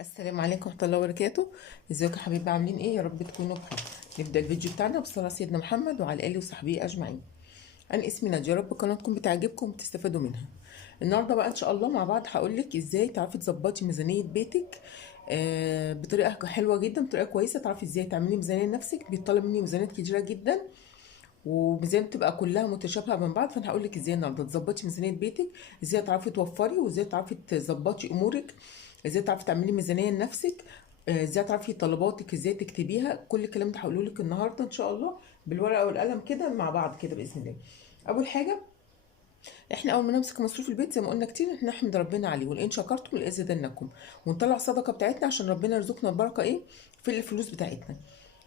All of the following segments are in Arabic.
السلام عليكم ورحمة الله وبركاته. ازيكم يا حبايبي، عاملين ايه؟ يا رب تكونوا بخير. نبدأ الفيديو بتاعنا بصلاة على سيدنا محمد وعلى آله وصحبه أجمعين. أنا اسمي نادية، يا رب قناتكم بتعجبكم وتستفادوا منها. النهارده بقى إن شاء الله مع بعض هقولك ازاي تعرفي تظبطي ميزانية بيتك بطريقة حلوة جدا، بطريقة كويسة. تعرفي ازاي تعملي ميزانية لنفسك، بيطلب مني ميزانيات كتيرة جدا وميزانية بتبقى كلها متشابهة من بعض. فأنا هقولك ازاي النهارده تظبطي ميزانية بيتك، ازاي تعرفي توفري، وازاي تعرفي تظبطي أمورك، ازاي تعرفي تعملي ميزانيه لنفسك، ازاي تعرفي طلباتك ازاي تكتبيها. كل الكلام ده هقوله لك النهارده ان شاء الله بالورقه والقلم كده مع بعض كده باذن الله. اول حاجه، احنا اول ما نمسك مصروف البيت زي ما قلنا كتير احنا نحمد ربنا عليه، ولئن شكرتم لازيدنكم، ونطلع الصدقه بتاعتنا عشان ربنا يرزقنا البركه ايه في الفلوس بتاعتنا.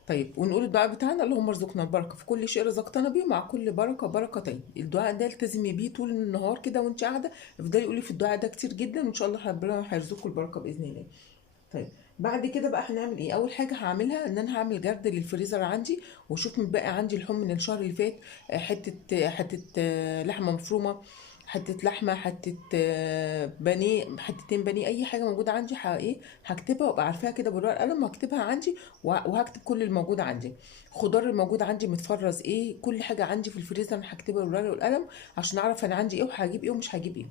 طيب، ونقول الدعاء بتاعنا اللهم ارزقنا البركه في كل شيء رزقتنا بيه، مع كل بركه بركتين. الدعاء ده التزمي بيه طول النهار كده وانت قاعده، افضلي قولي في الدعاء ده كتير جدا، وان شاء الله ربنا هيرزقكم البركه باذن الله. طيب، بعد كده بقى هنعمل ايه؟ اول حاجه هعملها ان انا هعمل جرد للفريزر عندي، واشوف متبقى عندي لحوم من الشهر اللي فات. حته لحمه مفرومه، حته لحمه، حته بانيه، حتتين بانيه، اي حاجه موجوده عندي ايه هكتبها وابقى عارفاها كده بالورقه والقلم، وهكتبها عندي وهكتب كل الموجود عندي. خضار الموجود عندي متفرز ايه، كل حاجه عندي في الفريزر انا هكتبها بالورقه والقلم عشان اعرف انا عندي ايه وهجيب ايه ومش هجيب ايه.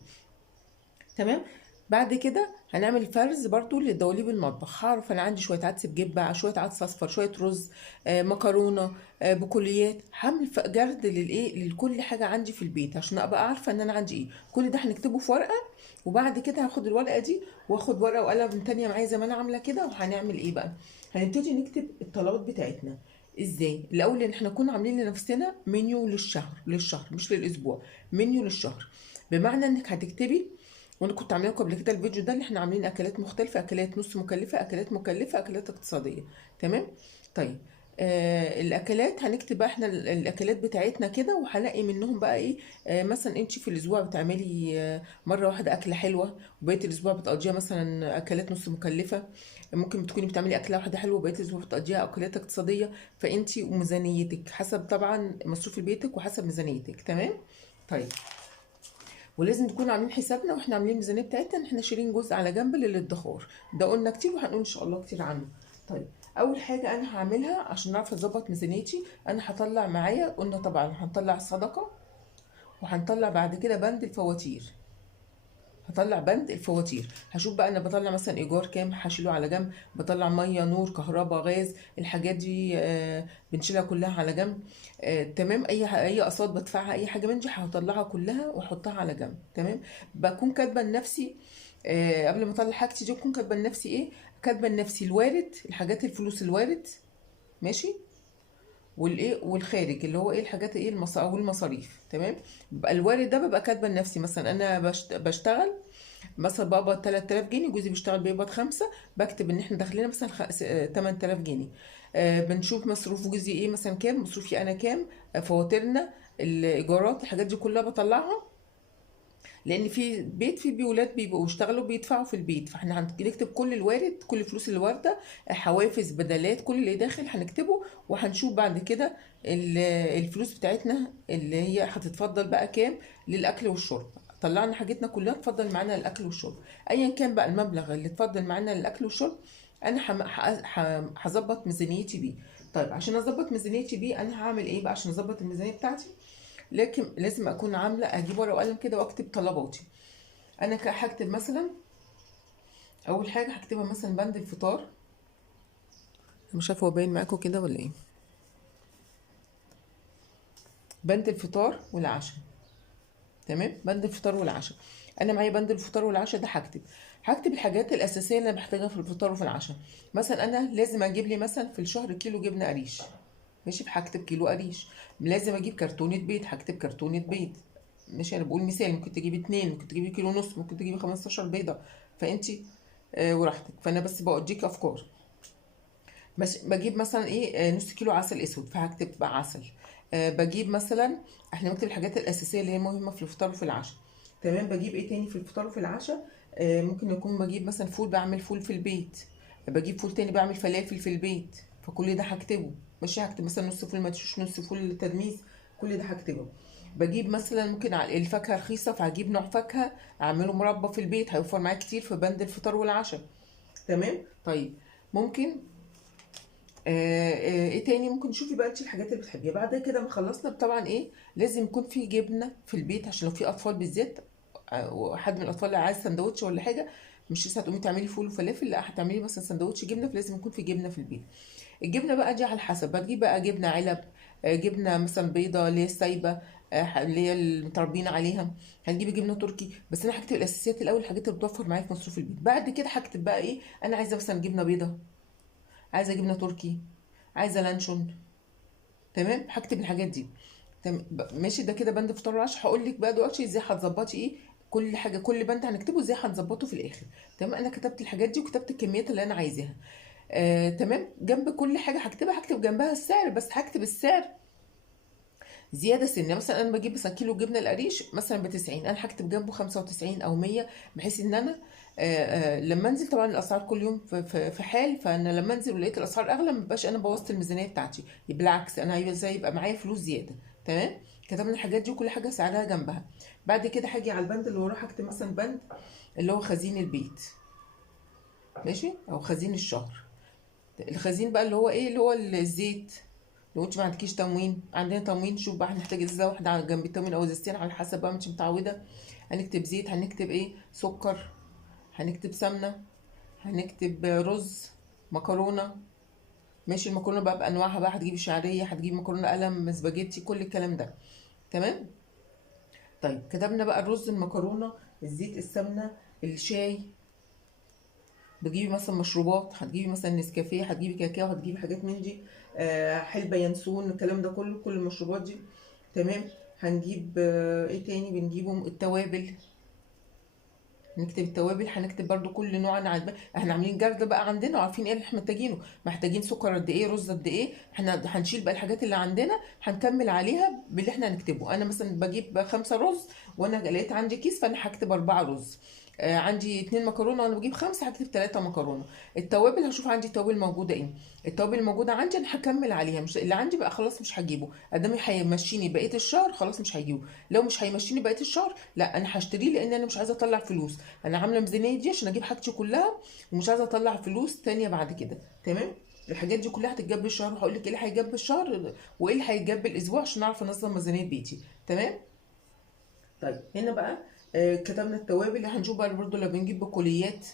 تمام. بعد كده هنعمل فرز برضو لدواليب المطبخ. هعرف انا عندي شويه عدس بجبه، شويه عدس اصفر، شويه رز، مكرونه، بقوليات. هعمل جرد للايه لكل حاجه عندي في البيت عشان ابقى عارفه ان انا عندي ايه. كل ده هنكتبه في ورقه، وبعد كده هاخد الورقه دي واخد ورقه وقلم تانية معايا زي ما انا عامله كده. وهنعمل ايه بقى؟ هنبتدي نكتب الطلبات بتاعتنا. ازاي؟ الاول ان احنا نكون عاملين لنفسنا منيو للشهر مش للاسبوع، منيو للشهر. بمعنى انك هتكتبي، وانا كنت عامله لكم قبل كده الفيديو ده، اللي احنا عاملين اكلات مختلفه، اكلات نص مكلفه، اكلات مكلفه، اكلات اقتصاديه. تمام. طيب، الاكلات هنكتب بقى احنا الاكلات بتاعتنا كده، وهلاقي منهم بقى ايه. مثلا انت في الاسبوع بتعملي مره واحده اكله حلوه، وبقيه الاسبوع بتقضيها مثلا اكلات نص مكلفه. ممكن تكوني بتعملي اكله واحده حلوه وبقيه الاسبوع بتقضيها اكلات اقتصاديه. فانت وميزانيتك حسب طبعا مصروف بيتك وحسب ميزانيتك. تمام. طيب، ولازم نكون عاملين حسابنا واحنا عاملين الميزانيه بتاعتنا ان احنا شايلين جزء على جنب للادخار. ده قلنا كتير وهنقول ان شاء الله كتير عنه. طيب، اول حاجه انا هعملها عشان اعرف اظبط ميزانيتي، انا هطلع معايا، قلنا طبعا هنطلع الصدقه، وهنطلع بعد كده بند الفواتير. هطلع بند الفواتير، هشوف بقى انا بطلع مثلا ايجار كام هشيله على جنب، بطلع ميه نور كهرباء غاز، الحاجات دي بنشيلها كلها على جنب. تمام. اي اقساط بدفعها، اي حاجه من دي هطلعها كلها واحطها على جنب. تمام. بكون كاتبه لنفسي قبل ما اطلع حاجتي دي، بكون كاتبه لنفسي ايه، كاتبه لنفسي الوارد، الحاجات الفلوس الوارد، ماشي، والايه والخارج اللي هو ايه الحاجات ايه او المصاريف. تمام. بيبقى الوارد ده ببقى كاتبه لنفسي، مثلا انا بشتغل مثلا بقبض 3000 جنيه، جوزي بيشتغل بيقبض 5، بكتب ان احنا داخلين مثلا 8000 جنيه. بنشوف مصروف جوزي ايه مثلا كام، مصروفي انا كام، فواتيرنا، الايجارات، الحاجات دي كلها بطلعها. لان في بيت في ولاد بيبقوا يشتغلوا بيدفعوا في البيت، فاحنا هنكتب كل الوارد، كل الفلوس اللي وارده، حوافز، بدلات، كل اللي داخل هنكتبه. وهنشوف بعد كده الفلوس بتاعتنا اللي هي هتتفضل بقى كام للاكل والشرب. طلعنا حاجتنا كلها تفضل معانا الاكل والشرب، ايا كان بقى المبلغ اللي تفضل معانا للاكل والشرب. انا هظبط ميزانيتي بيه. طيب، عشان اظبط ميزانيتي بيه انا هعمل ايه بقى عشان اظبط الميزانيه بتاعتي؟ لكن لازم اكون عامله، اجيب ورقه وقلم كده واكتب طلباتي. انا هكتب مثلا، اول حاجه هكتبها مثلا بند الفطار. مش عارفه هو باين معاكم كده ولا ايه. بند الفطار والعشاء. تمام. بند الفطار والعشاء، انا معايا بند الفطار والعشاء ده هكتب الحاجات الاساسيه اللي انا بحتاجها في الفطار وفي العشاء. مثلا انا لازم اجيب لي مثلا في الشهر كيلو جبنه قريش، ماشي، فهكتب كيلو قريش. لازم اجيب كرتونه بيض، هكتب كرتونه بيض، ماشي. انا بقول مثال، ممكن تجيبي اتنين، ممكن تجيبي كيلو ونص، ممكن تجيبي 15 بيضه، فانتي وراحتك. فانا بس بوديك افكار. بس بجيب مثلا ايه نص كيلو عسل اسود، فهكتب بقى عسل. بجيب مثلا، احنا بنكتب الحاجات الاساسيه اللي هي مهمه في الفطار وفي العشاء. تمام. بجيب ايه تاني في الفطار وفي العشاء؟ ممكن يكون بجيب مثلا فول، بعمل فول في البيت، بجيب فول تاني، بعمل فلافل في البيت، فكل ده هكتبه. ماشي. هكتب مثلا نص فول مدشوش، نص فول تدميس، كل ده هكتبه. بجيب مثلا ممكن الفاكهه رخيصه، فهجيب نوع فاكهه اعمله مربى في البيت، هيوفر معايا كتير في بند الفطار والعشاء. تمام. طيب ممكن ايه تاني ممكن نشوفي بقى انت الحاجات اللي بتحبيها بعد كده ما خلصنا. طبعا ايه لازم يكون في جبنه في البيت عشان لو في اطفال بالذات، وحد من الاطفال اللي عايز سندوتش ولا حاجه، مش لسه هتقومي تعملي فول وفلافل، لا هتعملي مثلا سندوتش جبنه، فلازم يكون في جبنه في البيت. الجبنه بقى دي على حسب، بتجيب بقى جبنه علب، جبنه مثلا بيضه اللي هي السايبه، اللي هي المتربيين عليها. هنجيب جبنه تركي. بس انا هكتب الاساسيات الاول، الحاجات اللي بتوفر معايا في مصروف البيت. بعد كده هكتب بقى ايه انا عايزه، مثلا جبنه بيضه، عايزه جبنه تركي، عايزه لانشون. تمام، هكتب الحاجات دي. تمام ماشي. ده كده بند فطار العشاء. هقول لك بقى دلوقتي ازاي هتظبطي ايه كل حاجه، كل بند هنكتبه ازاي هنظبطه في الاخر. تمام، انا كتبت الحاجات دي وكتبت الكميات اللي انا عايزاها. تمام. جنب كل حاجه هكتبها هكتب جنبها السعر، بس هكتب السعر زياده سنه. مثلا انا بجيب مثلا كيلو جبنه القريش مثلا ب 90، انا هكتب جنبه 95 او 100، بحيث ان انا لما انزل، طبعا الاسعار كل يوم في حال، فانا لما انزل ولقيت الاسعار اغلى ما بقاش انا بوظت الميزانيه بتاعتي، بالعكس انا عايزه يبقى معايا فلوس زياده. تمام. كتبنا الحاجات دي وكل حاجه سعرها جنبها. بعد كده هاجي على البند اللي وراه هكتب مثلا بند اللي هو خزين البيت، ماشي، او خزين الشهر. الخزين بقى اللي هو ايه، اللي هو الزيت. لو انت ما عندكيش تموين، عندنا تموين، شوف بقى هنحتاج ازازه واحده على جنب التموين او ازازتين على حسب بقى، مش متعوده. هنكتب زيت، هنكتب ايه، سكر، هنكتب سمنه، هنكتب رز، مكرونه. ماشي. المكرونه بقى بانواعها بقى، هتجيبي شعريه، هتجيبي مكرونه قلم، سباجيتي، كل الكلام ده. تمام. طيب كتبنا بقى الرز، المكرونه، الزيت، السمنه، الشاي. بتجيبي مثلا مشروبات، هتجيبي مثلا نسكافيه، هتجيبي كاكاو، هتجيبي حاجات من دي، حلبة، ينسون، الكلام ده كله، كل المشروبات دي. تمام. هنجيب ايه تاني بنجيبه، التوابل. نكتب التوابل، هنكتب برضو كل نوع احنا عاملين جردة بقى عندنا وعارفين ايه اللي احنا محتاجينه. محتاجين سكر قد ايه، رز قد ايه، احنا هنشيل بقى الحاجات اللي عندنا هنكمل عليها باللي احنا هنكتبه. انا مثلا بجيب 5 رز وانا لقيت عندي كيس، فانا هكتب 4 رز. عندي 2 مكرونه وانا بجيب 5، هكتب 3 مكرونه. التوابل هشوف عندي توابل موجوده ايه. التوابل الموجوده عندي انا هكمل عليها، مش اللي عندي بقى خلاص مش هجيبه، ادامي هيمشيني بقيه الشهر خلاص مش هجيبه. لو مش هيمشيني بقيه الشهر، لا انا هشتريه، لان انا مش عايزه اطلع فلوس. انا عامله ميزانيه دي عشان اجيب حاجتي كلها، ومش عايزه اطلع فلوس تانية بعد كده. تمام. الحاجات دي كلها هتتجاب بالشهر، وهقول لك ايه اللي هيتجاب بالشهر وايه اللي هيتجاب بالاسبوع عشان اعرف انظم ميزانيه بيتي. تمام. طيب هنا بقى كتبنا التوابل. هنشوف بقى برضه لو بنجيب بقوليات،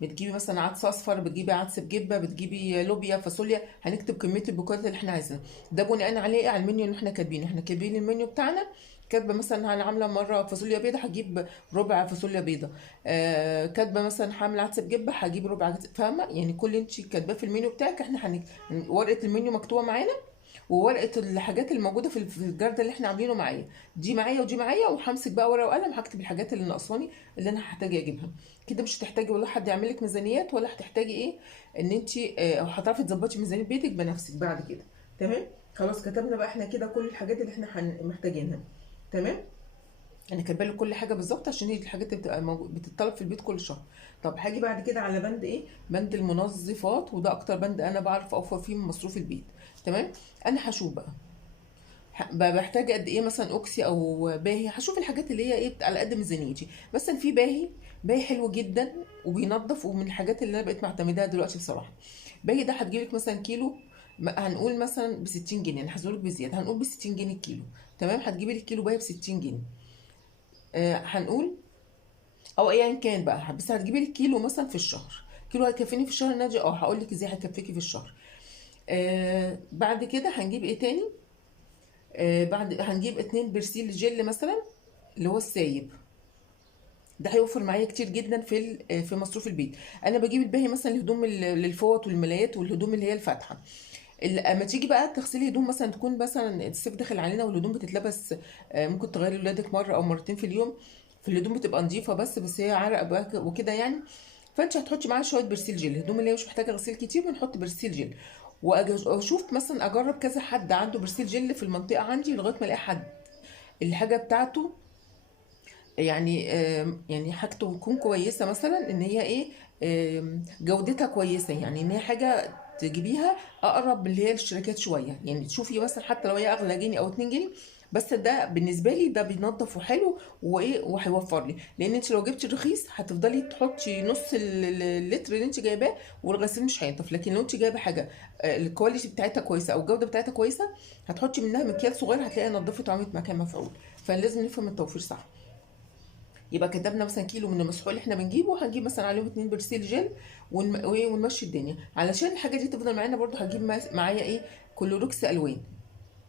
بتجيبي مثلا عدس اصفر، بتجيبي عدس بجبه، بتجيبي لوبيا، فاصوليا، هنكتب كميه البقوليات اللي احنا عايزينها. ده بناء عليه على المنيو اللي احنا كاتبينه. احنا كاتبين المنيو بتاعنا، كاتبه مثلا انا عامله مره فاصوليا بيضه، هجيب ربع فاصوليا بيضه. كاتبه مثلا هعمل عدس بجبه، هجيب ربع عدس. فاهمه يعني كل اللي انت كاتباه في المنيو بتاعك احنا ورقه المنيو مكتوبه معانا، وورقه الحاجات اللي موجوده في الجرد اللي احنا عاملينه معايا، دي معايا ودي معايا. وهمسك بقى ورقه وقلم هكتب الحاجات اللي ناقصاني اللي انا هحتاج اجيبها. كده مش هتحتاجي ولا حد يعمل لك ميزانيات، ولا هتحتاجي ايه ان انت او هتعرفي تظبطي ميزانيه بيتك بنفسك بعد كده. تمام. خلاص كتبنا بقى احنا كده كل الحاجات اللي احنا محتاجينها. تمام. انا كاتبه لك كل حاجه بالظبط عشان هي دي الحاجات اللي بتبقى بتطلب في البيت كل شهر. طب هاجي بعد كده على بند ايه، بند المنظفات، وده اكتر بند انا بعرف اوفر فيه من مصروف البيت. تمام. انا هشوف بقى بحتاج قد ايه، مثلا اوكسي او باهي، هشوف الحاجات اللي هي ايه على قد ميزانيتي. مثلا في باهي حلو جدا وبينظف، ومن الحاجات اللي انا بقيت معتمداها دلوقتي بصراحه. باهي ده هتجيلك مثلا كيلو، هنقول مثلا ب 60 جنيه، انا هزورك بزياده، هنقول ب 60 جنيه الكيلو. تمام. هتجيبي لك كيلو باهي ب 60 جنيه. هنقول او ايا كان بقى، بس هتجيبي لك كيلو مثلا في الشهر. كيلو هيكفيني في الشهر ناجي؟ هقول لك ازاي هيكفيكي في الشهر. بعد كده هنجيب ايه تاني، بعد هنجيب 2 برسيل جل مثلا، اللي هو السايب. ده هيوفر معايا كتير جدا في مصروف البيت. انا بجيب الباقي مثلا الهدوم للفوط والملايات والهدوم اللي هي الفاتحه. اما تيجي بقى تغسلي هدوم، مثلا تكون مثلا الصيف داخل علينا والهدوم بتتلبس، ممكن تغيري لولادك مره او مرتين في اليوم، في الهدوم بتبقى نظيفه، بس هي عرق بقى وكده يعني. فانت هتحطي معاها شويه برسيل جل، الهدوم اللي هي مش محتاجه غسيل كتير بنحط برسيل جل. واشوف مثلا اجرب كذا حد عنده برسيل جل في المنطقه عندي لغايه ما الاقي حد الحاجه بتاعته، يعني حاجته تكون كويسه، مثلا ان هي ايه، جودتها كويسه، يعني ان هي حاجه تجيبيها اقرب اللي هي الشركات شويه، يعني تشوفي مثلا حتى لو هي اغلى جنيه او 2 جنيه، بس ده بالنسبه لي ده بينضف وحلو وايه وهيوفر لي، لان انت لو جبتي رخيص هتفضلي تحطي نص اللتر اللي انت جايباه والغسيل مش هينضف. لكن لو انت جايبه حاجه الكواليتي بتاعتها كويسه او الجوده بتاعتها كويسه، هتحطي منها مكيال صغير هتلاقيها نضفت وعملت مكان مفعول. فلازم نفهم التوفير صح. يبقى كتبنا مثلا كيلو من المسحوق اللي احنا بنجيبه، هنجيب مثلا عليهم 2 برسيل جل ونمشي الدنيا. علشان الحاجه دي تفضل معانا برضو هجيب معايا ايه، كلوركس الوان.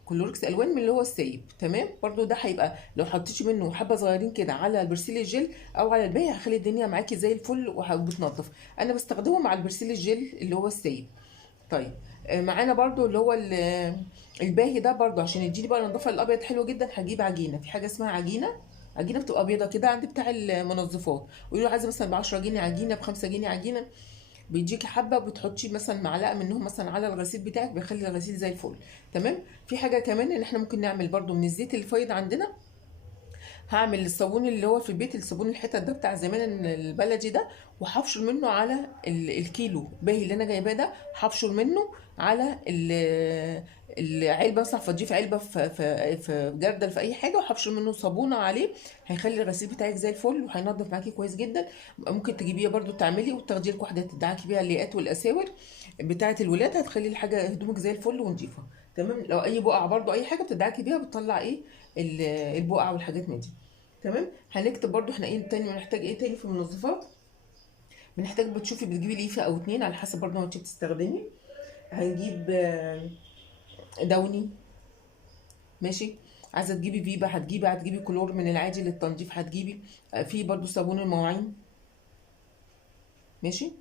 كلوركس الوان من اللي هو السايب، تمام. برضو ده هيبقى لو حطيتي منه حبه صغيرين كده على البرسيل الجل او على الباقي هيخلي الدنيا معاكي زي الفل وبتنضف. انا بستخدمه مع البرسيل الجل اللي هو السايب. طيب معانا برضو اللي هو الباهي ده برضو عشان يديني بقى النظافه الابيض حلو جدا. هجيب عجينه، في حاجه اسمها عجينه، عجينه بتبقى بيضه كده عند بتاع المنظفات، قولي له عايزه مثلا ب 10 جنيه عجينه، ب 5 جنيه عجينه. بيديكي حبه بتحطي مثلا معلقه منهم مثلا على الغسيل بتاعك، بيخلي الغسيل زي الفل، تمام. في حاجه كمان ان احنا ممكن نعمل برضو من الزيت الفايض عندنا. هعمل الصابون اللي هو في البيت، الصابون الحتت ده بتاع زمان البلدي ده، وهبشر منه على الكيلو باهي اللي انا جايباه ده، هبشر منه على العلبه. مثلا فضيه في علبه في جردل في اي حاجه، وهبشر منه صابونه عليه، هيخلي الغسيل بتاعك زي الفل وهينضف معاكي كويس جدا. ممكن تجيبيها برده تعملي وتاخدي لك واحده تدعكي بيها اللياقات والاساور بتاعه الولاد، هتخلي الحاجه هدومك زي الفل ونضيفه، تمام. لو اي بقع برده اي حاجه بتدعكي بيها بتطلع ايه البقع والحاجات من دي، تمام. هنكتب برضو احنا ايه تاني بنحتاج ايه تاني في المنظفات. بنحتاج بتشوفي بتجيبي ليفه او اتنين على حسب برضو ما انت بتستخدمي. هنجيب دوني، ماشي. عايزه تجيبي فيبا هتجيبي كلور من العادي للتنظيف هتجيبي. في برضو صابون المواعين، ماشي.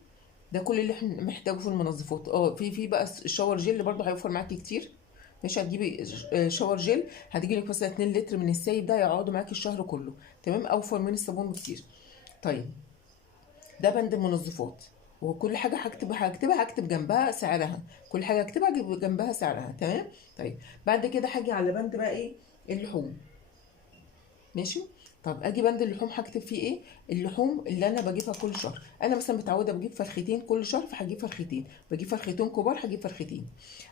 ده كل اللي احنا محتاجه في المنظفات. في بقى الشاور جل برضو هيوفر معاكي كتير، ماشي. هتجيبي شاور جل، هتجيبي لك مثلا 2 لتر من السايب ده يقعدوا معاكي الشهر كله، تمام. اوفر من الصابون بكتير. طيب ده بند المنظفات، وكل حاجه هكتب جنبها سعرها، كل حاجه هكتبها جنبها سعرها، تمام. طيب بعد كده هاجي على بند بقى ايه، اللحوم، ماشي. طب اجي بند اللحوم هكتب فيه ايه، اللحوم اللي انا بجيبها كل شهر. انا مثلا متعوده بجيب فرختين كل شهر فهجيب فرختين، بجيب فرختين كبار هجيب فرختين،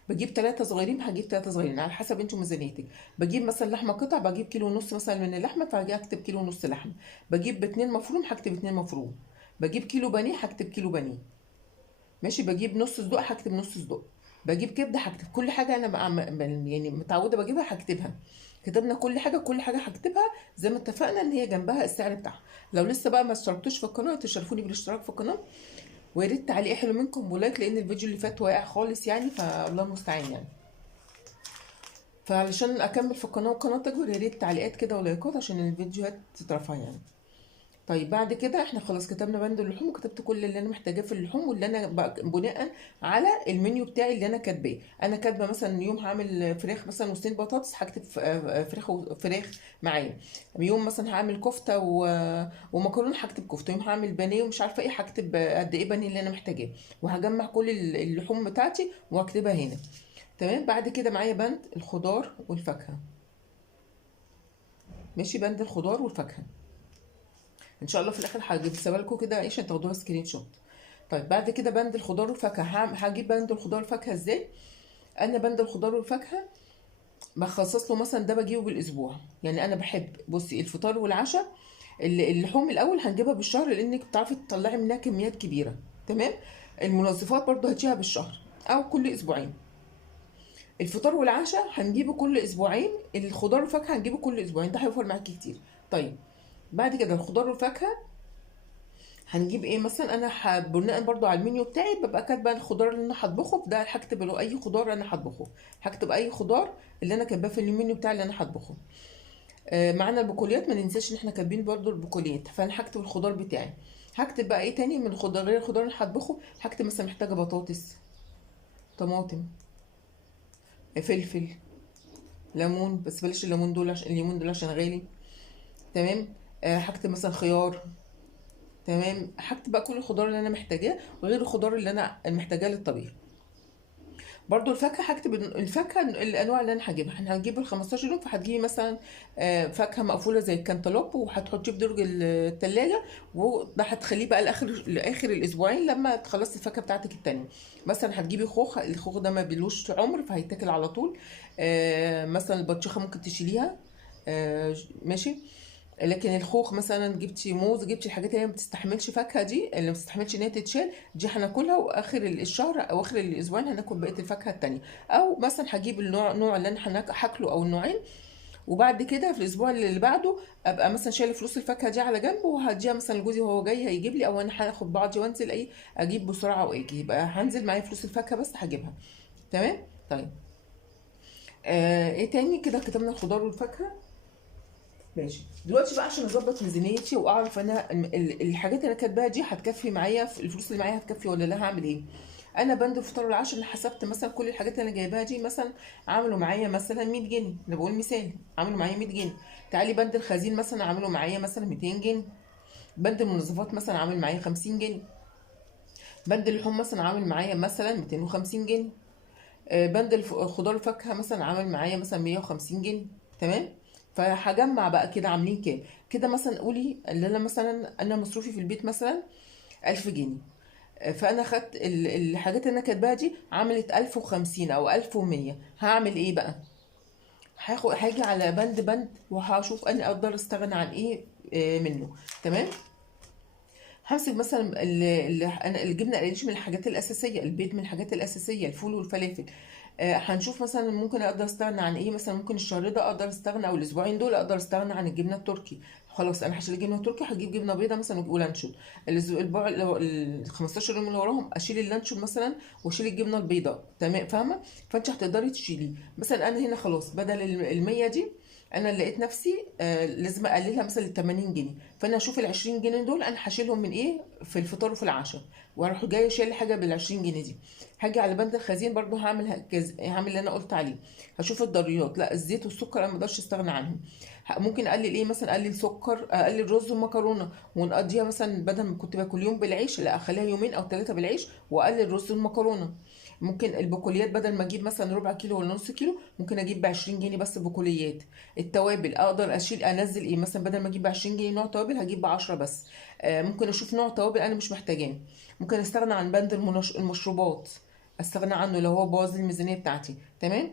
بجيب 3 صغيرين هجيب 3 صغيرين على حسب انتوا ميزانيتك. بجيب مثلا لحمه قطع بجيب كيلو ونص مثلا من اللحمه فهاجي اكتب كيلو ونص لحمه. بجيب 2 مفروم هكتب 2 مفروم. بجيب كيلو بانيه هكتب كيلو بانيه، ماشي. بجيب نص صدوق هكتب نص صدوق. بجيب كبده هكتب كل حاجه انا يعني متعوده بجيبها هكتبها. كتبنا كل حاجه هكتبها زي ما اتفقنا ان هي جنبها السعر بتاعها. لو لسه بقى ما اشتركتوش في القناه تشرفوني بالاشتراك في القناه، ويا ريت تعليق حلو منكم ولايك، لان الفيديو اللي فات واقع خالص يعني، فالله المستعان يعني. فعلشان اكمل في القناه والقناه تكبر يا ريت تعليقات كده ولايكات عشان الفيديوهات تترفع يعني. طيب بعد كده احنا خلاص كتبنا بند اللحوم وكتبت كل اللي انا محتاجاه في اللحوم، واللي انا بناء على المنيو بتاعي اللي انا كاتباه. انا كاتبه مثلا يوم هعمل فراخ مثلا وصين بطاطس هكتب فراخ معايا. يوم مثلا هعمل كفته ومكرونه هكتب كفته. يوم هعمل بانيه ومش عارفه ايه هكتب قد ايه بانيه اللي انا محتاجاه، وهجمع كل اللحوم بتاعتي واكتبها هنا، تمام. بعد كده معايا بند الخضار والفاكهه، ماشي. بند الخضار والفاكهه ان شاء الله في الاخر هجيبها لكم كده عشان تاخدوها سكرين شوت. طيب بعد كده بند الخضار والفاكهه، هجيب بند الخضار والفاكهه ازاي. انا بند الخضار والفاكهه بخصص له مثلا ده بجيبه بالاسبوع. يعني انا بحب بصي الفطار والعشاء، اللحوم الاول هنجيبها بالشهر لانك بتعرفي تطلعي منها كميات كبيره، تمام. المنظفات برضو هتجيبها بالشهر او كل اسبوعين. الفطار والعشاء هنجيبه كل اسبوعين، الخضار والفاكهه هنجيبه كل اسبوعين، ده هيوفر معاكي كتير. طيب بعد كده الخضار والفاكهه هنجيب ايه مثلا. انا بناء برضو على المنيو بتاعي ببقى كاتبه الخضار اللي انا هطبخه، ده هكتب له اي خضار انا هطبخه، هكتب اي خضار اللي انا كاتباه في المنيو بتاعي اللي انا هطبخه. معانا البقوليات ما ننساش ان احنا كاتبين برضو البقوليات، فانا هكتب الخضار بتاعي. هكتب بقى ايه تاني من الخضار غير الخضار اللي هطبخه. هكتب مثلا محتاجه بطاطس، طماطم، فلفل، ليمون، بس بلاش الليمون دول عشان غالي، تمام. هكتب مثلا خيار، تمام. هكتب بقى كل الخضار اللي انا محتاجاه وغير الخضار اللي انا محتاجاه للطبيخ. برضو الفاكهه هكتب الفاكهه الانواع اللي انا هجيبها. احنا هنجيب ال 15 يوم، فهتجيبي مثلا فاكهه مقفوله زي الكنتالوب وهتحطيه في درج الثلاجه، وده هتخليه بقى لاخر الاسبوعين لما تخلصي الفاكهه بتاعتك التانيه. مثلا هتجيبي الخوخ ده ما بيلوش عمر فهيتاكل على طول. مثلا البطيخه ممكن تشيليها ماشي. لكن الخوخ مثلا، جبتي موز، جبتي الحاجات اللي هي ما بتستحملش فاكهه دي، اللي ما بتستحملش ان هي تتشال، دي هناكلها، واخر الشهر او اخر الاسبوعين هناكل بقيه الفاكهه التانيه. او مثلا هجيب النوع اللي انا هاكله او النوعين، وبعد كده في الاسبوع اللي بعده ابقى مثلا شايله فلوس الفاكهه دي على جنب، وهديها مثلا لجوزي وهو جاي هيجيب لي، او انا هاخد بعضي وانزل ايه اجيب بسرعه واجي، يبقى هنزل معايا فلوس الفاكهه بس هجيبها. تمام. طيب، ايه تاني كده كتبنا الخضار والفاكهه. ماشي. دلوقتي بقى عشان اظبط ميزانيتي واعرف انا الحاجات اللي انا كاتباها دي هتكفي معايا، الفلوس اللي معايا هتكفي ولا لا، هعمل ايه؟ انا بند الفطار والعشاء اللي حسبت مثلا كل الحاجات اللي انا جايباها دي مثلا عملوا معايا مثلا 100 جنيه، انا بقول مثال، عملوا معايا 100 جنيه. تعالي بند الخزين مثلا عملوا معايا مثلا 200 جنيه. بند المنظفات مثلا عامل معايا 50 جنيه. بند اللحوم مثلا عامل معايا مثلا 250 جنيه. بند الخضار والفاكهه مثلا عامل معايا مثلا 150 جنيه. تمام. فهجمع بقى كده عاملين كام. كده مثلا قولي اللي انا مثلا انا مصروفي في البيت مثلا 1000 جنيه. فانا خدت الحاجات اللي انا كاتباها دي عملت 1050 او 1100. هعمل ايه بقى؟ هاجي على بند بند وهشوف انا اقدر استغنى عن ايه منه. تمام. همسك مثلا الجبنه القريش من الحاجات الاساسيه، البيض من الحاجات الاساسيه، الفول والفلافل. هنشوف مثلا ممكن اقدر استغنى عن ايه. مثلا ممكن الشهر ده اقدر استغنى، او الاسبوعين دول اقدر استغنى عن الجبنه التركي. خلاص انا هشيل الجبنه التركي، هجيب جبنه بيضه مثلا ولانشون. الاسبوع ال 15 يوم اللي وراهم اشيل اللانشون مثلا واشيل الجبنه البيضاء. تمام، فاهمه؟ فانت هتقدري تشيلي مثلا. انا هنا خلاص بدل ال 100 دي انا لقيت نفسي لازم اقللها مثلا ل 80 جنيه. فانا اشوف ال 20 جنيه دول انا هشيلهم من ايه في الفطار وفي العشاء، واروح جايه شايل حاجه بال 20 جنيه دي. هاجي على بند الخزين برضو هعمل هعمل اللي انا قلت عليه. هشوف الضروريات، لا الزيت والسكر انا ما اقدرش استغنى عنهم. ممكن اقلل ايه مثلا، اقلل سكر، اقلل رز ومكرونه، ونقضيها مثلا بدل ما كنت باكل يوم بالعيش لا اخليها يومين او ثلاثه بالعيش، واقلل رز والمكرونه. ممكن البقوليات بدل ما اجيب مثلا ربع كيلو ولا نص كيلو ممكن اجيب ب 20 جنيه بس بقوليات. التوابل اقدر اشيل انزل ايه مثلا، بدل ما اجيب ب 20 جنيه نوع توابل هجيب ب 10 بس. ممكن اشوف نوع توابل انا مش محتاجاه. ممكن استغنى عن بند المشروبات، استغنى عنه لو هو بوظ الميزانيه بتاعتي. تمام.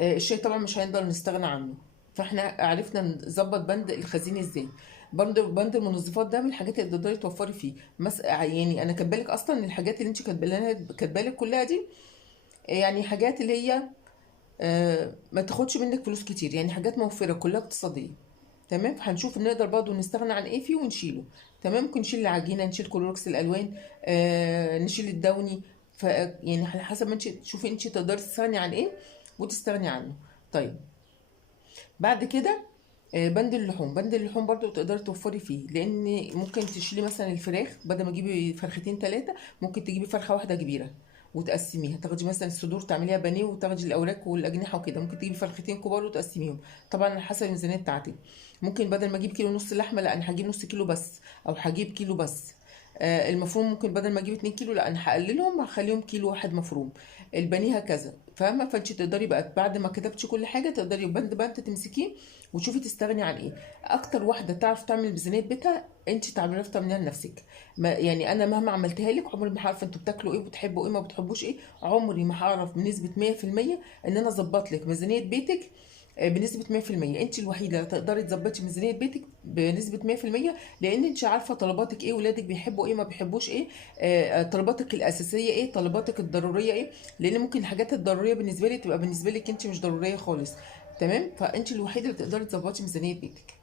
الشاي طبعا مش هنقدر نستغنى عنه. فاحنا عرفنا نظبط بند الخزين ازاي. بند المنظفات ده من الحاجات اللي تقدري توفري فيه. يعني انا كاتبالك اصلا الحاجات اللي انت كاتبالك كلها دي، يعني حاجات اللي هي ما تاخدش منك فلوس كتير، يعني حاجات موفرة كلها اقتصادية. تمام. هنشوف نقدر برضو نستغنى عن ايه فيه ونشيله. تمام. ممكن نشيل العجينة، نشيل كلوركس الالوان، نشيل الدوني. يعني على حسب ما انت تشوفي انت تقدري تستغني عن ايه وتستغني عنه. طيب، بعد كده بند اللحوم. بند اللحوم برضو تقدري توفري فيه، لان ممكن تشيلي مثلا الفراخ بدل ما تجيبي فرختين ثلاثه ممكن تجيبي فرخه واحده كبيره وتقسميها. تاخدي مثلا الصدور تعمليها بانيه، وتاخدي الاوراق والاجنحه وكده. ممكن تجيبي فرختين كبار وتقسميهم، طبعا على حسب الميزانيه بتاعتك. ممكن بدل ما اجيب كيلو ونص لحمه لا انا هجيب نص كيلو بس، او هجيب كيلو بس. المفروم ممكن بدل ما اجيب 2 كيلو لا انا هقللهم هخليهم كيلو واحد مفروم. البانيه هكذا، فاهمه؟ فانت تقدري بقى بعد ما كتبتي كل حاجه تقدري بند بند تمسكيه وتشوفي تستغني عن ايه. اكتر واحده تعرف تعمل ميزانيه بيتها انت تعرفي تعمليها لنفسك. ما يعني انا مهما عملتها لك عمري ما هعرف انتوا بتاكلوا ايه وبتحبوا ايه ما بتحبوش ايه. عمري ما هعرف بنسبه 100% ان انا اظبط لك ميزانيه بيتك بنسبة 100%. انت الوحيدة اللي تقدري تظبطي ميزانية بيتك بنسبة 100%، لان انت عارفة طلباتك ايه، ولادك بيحبوا ايه ما بيحبوش ايه، طلباتك الاساسية ايه، طلباتك الضرورية ايه. لان ممكن الحاجات الضرورية بالنسبة لي تبقى بالنسبة لك انت مش ضرورية خالص. تمام. فانت الوحيدة اللي تقدري تظبطي ميزانية بيتك.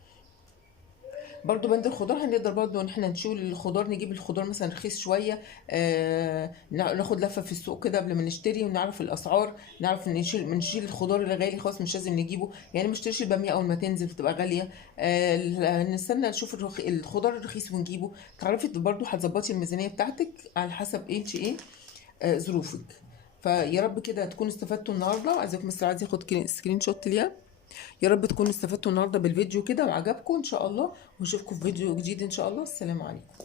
برضو بند الخضار هنقدر برضو ان احنا نشيل الخضار، نجيب الخضار مثلا رخيص شويه. ناخد لفه في السوق كده قبل ما نشتري ونعرف الاسعار، نعرف نشيل الخضار اللي غالي خلاص مش لازم نجيبه. يعني ما نشتريش الباميه اول ما تنزل بتبقى غاليه. نستنى نشوف الخضار الرخيص ونجيبه. تعرفي برضو هتظبطي الميزانيه بتاعتك على حسب ايه انت ايه ظروفك. فيا رب كده تكونوا استفدتوا النهارده. عايزاكم بس عايز ياخد سكرين شوت ليها. يا رب تكونوا استفدتوا النهارده بالفيديو كده وعجبكم ان شاء الله، ونشوفكم في فيديو جديد ان شاء الله. السلام عليكم.